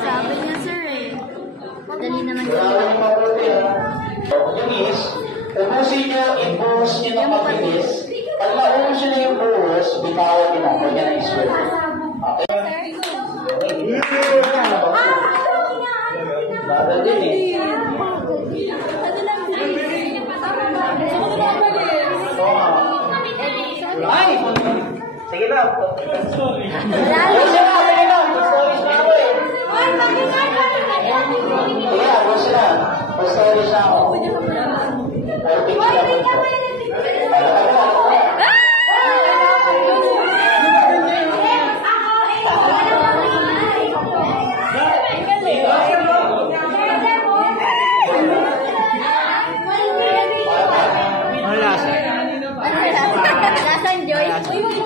Sabi niya, sir eh. Dali naman siya. Yung is, ubusin nyo, i-buhos nyo ng mabilis. Pag naubos nyo na yung buhos, bitawan nyo na. Huwag nyo na i-sweat. Okay? Bagal din eh. Ay! Sige na. Sorry. Kaya, gusto na. Pastori siya ako. Lasan, Joy?